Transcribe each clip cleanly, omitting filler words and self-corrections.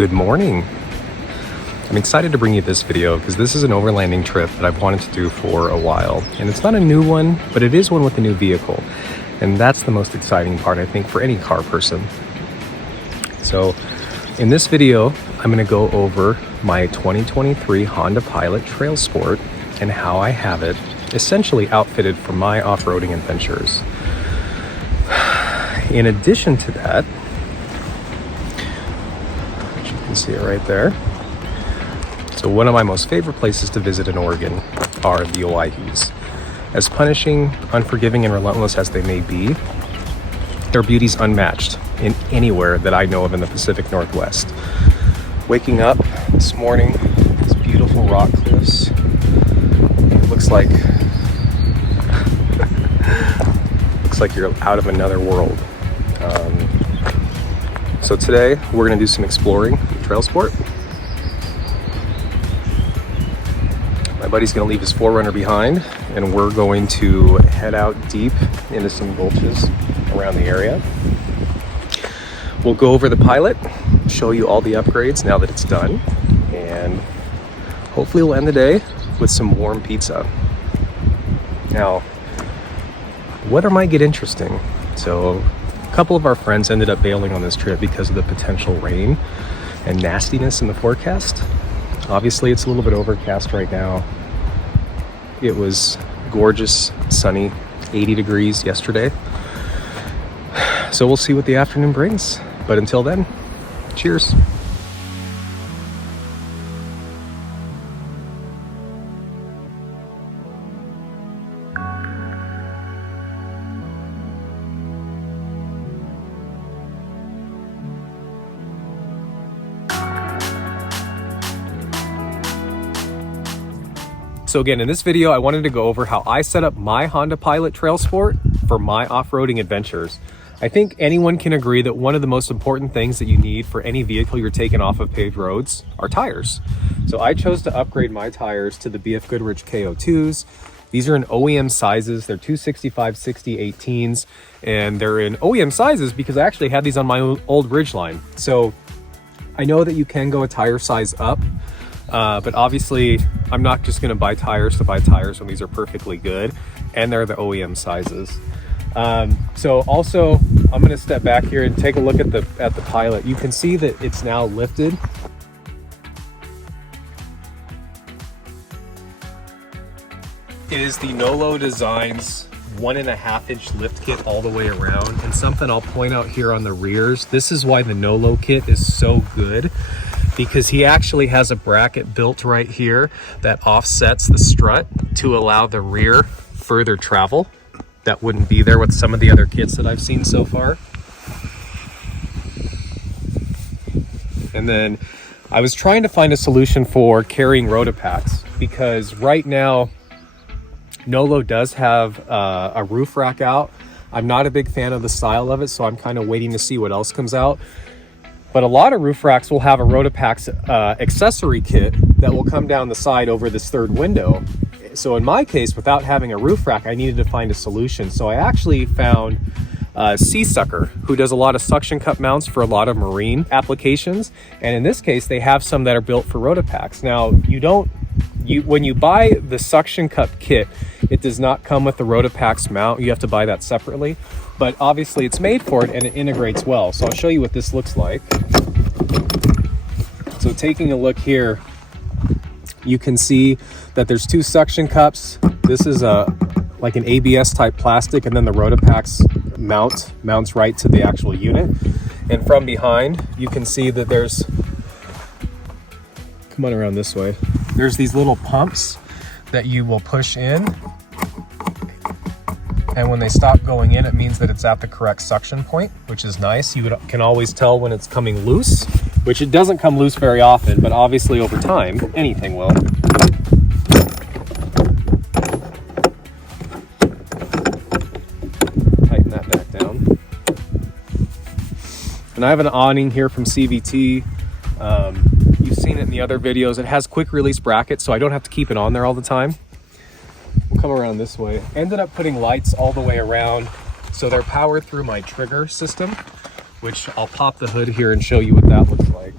Good morning. I'm excited to bring you this video because this is an overlanding trip that I've wanted to do for a while. And it's not a new one, but it is one with a new vehicle. And that's the most exciting part, I think, for any car person. So in this video, I'm going to go over my 2023 Honda Pilot TrailSport and how I have it essentially outfitted for my off-roading adventures. In addition to that, you can see it right there. So one of my most favorite places to visit in Oregon are the Owyhees. As punishing, unforgiving, and relentless as they may be, their beauty's unmatched in anywhere that I know of in the Pacific Northwest. Waking up this morning, these beautiful rock cliffs, it looks like you're out of another world. So today we're going to do some exploring TrailSport. My buddy's going to leave his 4Runner behind, and we're going to head out deep into some gulches around the area. We'll go over the Pilot, show you all the upgrades now that it's done, and hopefully we'll end the day with some warm pizza. Now, weather might get interesting. So a couple of our friends ended up bailing on this trip because of the potential rain and nastiness in the forecast. Obviously, it's a little bit overcast right now. It was gorgeous, sunny, 80 degrees yesterday. So we'll see what the afternoon brings. But until then, cheers. So again, in this video, I wanted to go over how I set up my Honda Pilot TrailSport for my off-roading adventures. I think anyone can agree that one of the most important things that you need for any vehicle you're taking off of paved roads are tires. So I chose to upgrade my tires to the BF Goodrich KO2s. These are in OEM sizes. They're 265/60 18s, and they're in OEM sizes because I actually had these on my old Ridgeline. So I know that you can go a tire size up, but obviously I'm not just going to buy tires to buy tires when these are perfectly good, and they're the OEM sizes. So also I'm going to step back here and take a look at the Pilot. You can see that it's now lifted. It is the Nolo Designs 1.5-inch lift kit all the way around. And something I'll point out here on the rears, this is why the Nolo kit is so good, because he actually has a bracket built right here that offsets the strut to allow the rear further travel. That wouldn't be there with some of the other kits that I've seen so far. And then I was trying to find a solution for carrying Rotopacks, because right now Nolo does have a roof rack out. I'm not a big fan of the style of it, so I'm kind of waiting to see what else comes out. But a lot of roof racks will have a Rotopacks accessory kit that will come down the side over this third window. So in my case, without having a roof rack, I needed to find a solution. So I actually found Sea Sucker, who does a lot of suction cup mounts for a lot of marine applications. And in this case, they have some that are built for Rotopacks. Now, when you buy the suction cup kit, it does not come with the Rotopacks mount. You have to buy that separately. But obviously it's made for it and it integrates well. So I'll show you what this looks like. So taking a look here, you can see that there's two suction cups. This is like an ABS type plastic, and then the Rotopacks mounts right to the actual unit. And from behind, you can see that there's, come on around this way, there's these little pumps that you will push in. And when they stop going in, it means that it's at the correct suction point, which is nice. You can always tell when it's coming loose, which it doesn't come loose very often, but obviously over time, anything will. Tighten that back down. And I have an awning here from CVT. You've seen it in the other videos. It has quick release brackets, so I don't have to keep it on there all the time. We'll come around this way. Ended up putting lights all the way around, so they're powered through my trigger system, which I'll pop the hood here and show you what that looks like.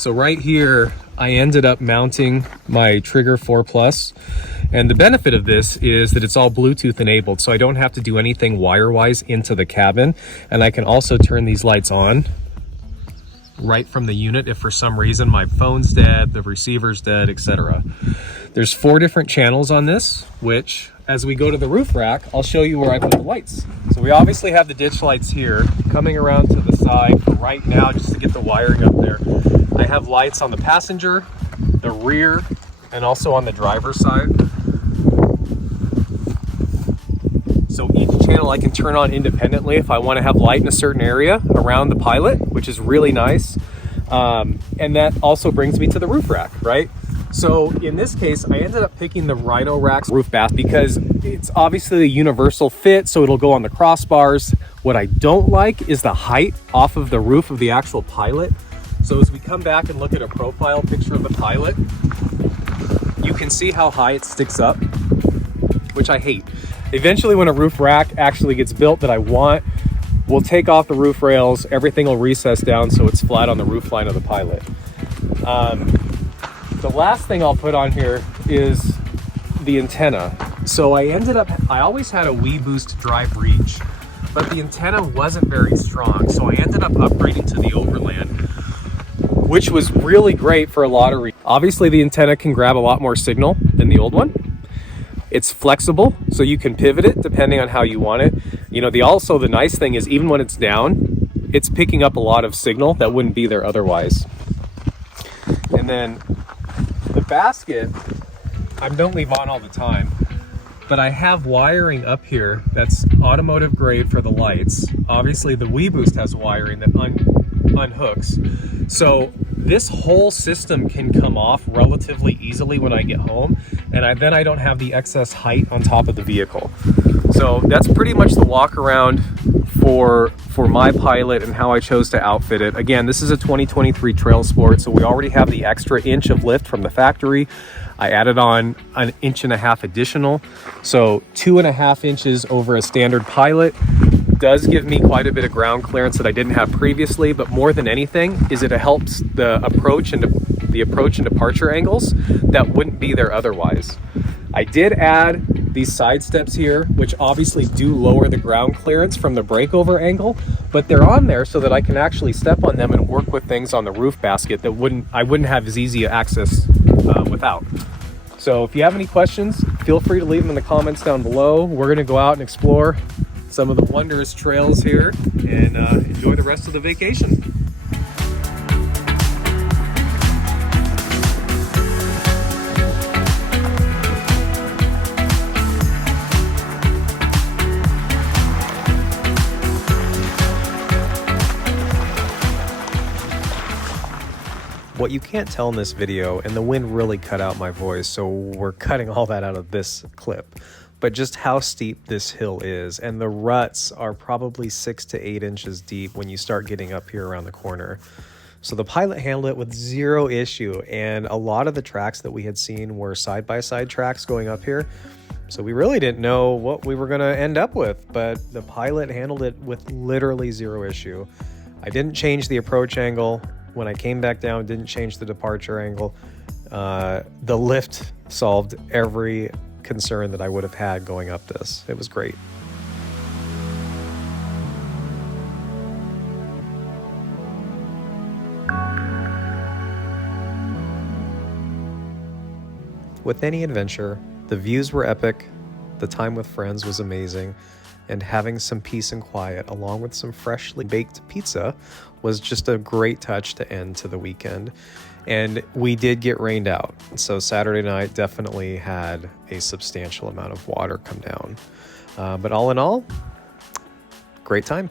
So right here, I ended up mounting my Trigger 4 Plus. And the benefit of this is that it's all Bluetooth enabled, so I don't have to do anything wire-wise into the cabin. And I can also turn these lights on right from the unit if for some reason my phone's dead, the receiver's dead, etc. There's 4 different channels on this, which as we go to the roof rack, I'll show you where I put the lights. So we obviously have the ditch lights here, coming around to the side for right now just to get the wiring up there. I have lights on the passenger, the rear, and also on the driver's side. So each channel I can turn on independently if I want to have light in a certain area around the Pilot, which is really nice. And that also brings me to the roof rack, right? So in this case, I ended up picking the Rhino Rack's roof bath because it's obviously a universal fit, so it'll go on the crossbars. What I don't like is the height off of the roof of the actual Pilot. So as we come back and look at a profile picture of the Pilot, you can see how high it sticks up, which I hate. Eventually, when a roof rack actually gets built that I want, we'll take off the roof rails, everything will recess down so it's flat on the roof line of the Pilot. The last thing I'll put on here is the antenna. So I always had a WeBoost Drive Reach, but the antenna wasn't very strong. So I ended up upgrading to the Overland, which was really great for a lot of reasons. Obviously, the antenna can grab a lot more signal than the old one. It's flexible, so you can pivot it depending on how you want it. You know, the nice thing is even when it's down, it's picking up a lot of signal that wouldn't be there otherwise. And then the basket, I don't leave on all the time, but I have wiring up here that's automotive grade for the lights. Obviously the WeBoost has wiring that unhooks. So this whole system can come off relatively easily when I get home, and then I don't have the excess height on top of the vehicle. So that's pretty much the walk around for my Pilot and how I chose to outfit it. Again, this is a 2023 TrailSport, so we already have the extra inch of lift from the factory. I added on an 1.5 inches additional, so 2.5 inches over a standard Pilot. Does give me quite a bit of ground clearance that I didn't have previously, but more than anything is it helps the approach and departure angles that wouldn't be there otherwise. I did add these side steps here, which obviously do lower the ground clearance from the breakover angle, but they're on there so that I can actually step on them and work with things on the roof basket that I wouldn't have as easy access without. So if you have any questions, feel free to leave them in the comments down below. We're going to go out and explore some of the wondrous trails here and enjoy the rest of the vacation. What you can't tell in this video, and the wind really cut out my voice, so we're cutting all that out of this clip, but just how steep this hill is, and the ruts are probably 6 to 8 inches deep when you start getting up here around the corner. So the Pilot handled it with zero issue, and a lot of the tracks that we had seen were side-by-side tracks going up here, so we really didn't know what we were going to end up with, but the Pilot handled it with literally zero issue. I didn't change the approach angle. When I came back down, didn't change the departure angle. The lift solved every concern that I would have had going up this. It was great. With any adventure, the views were epic, the time with friends was amazing, and having some peace and quiet along with some freshly baked pizza was just a great touch to end to the weekend. And we did get rained out, so Saturday night definitely had a substantial amount of water come down. But all in all, great time.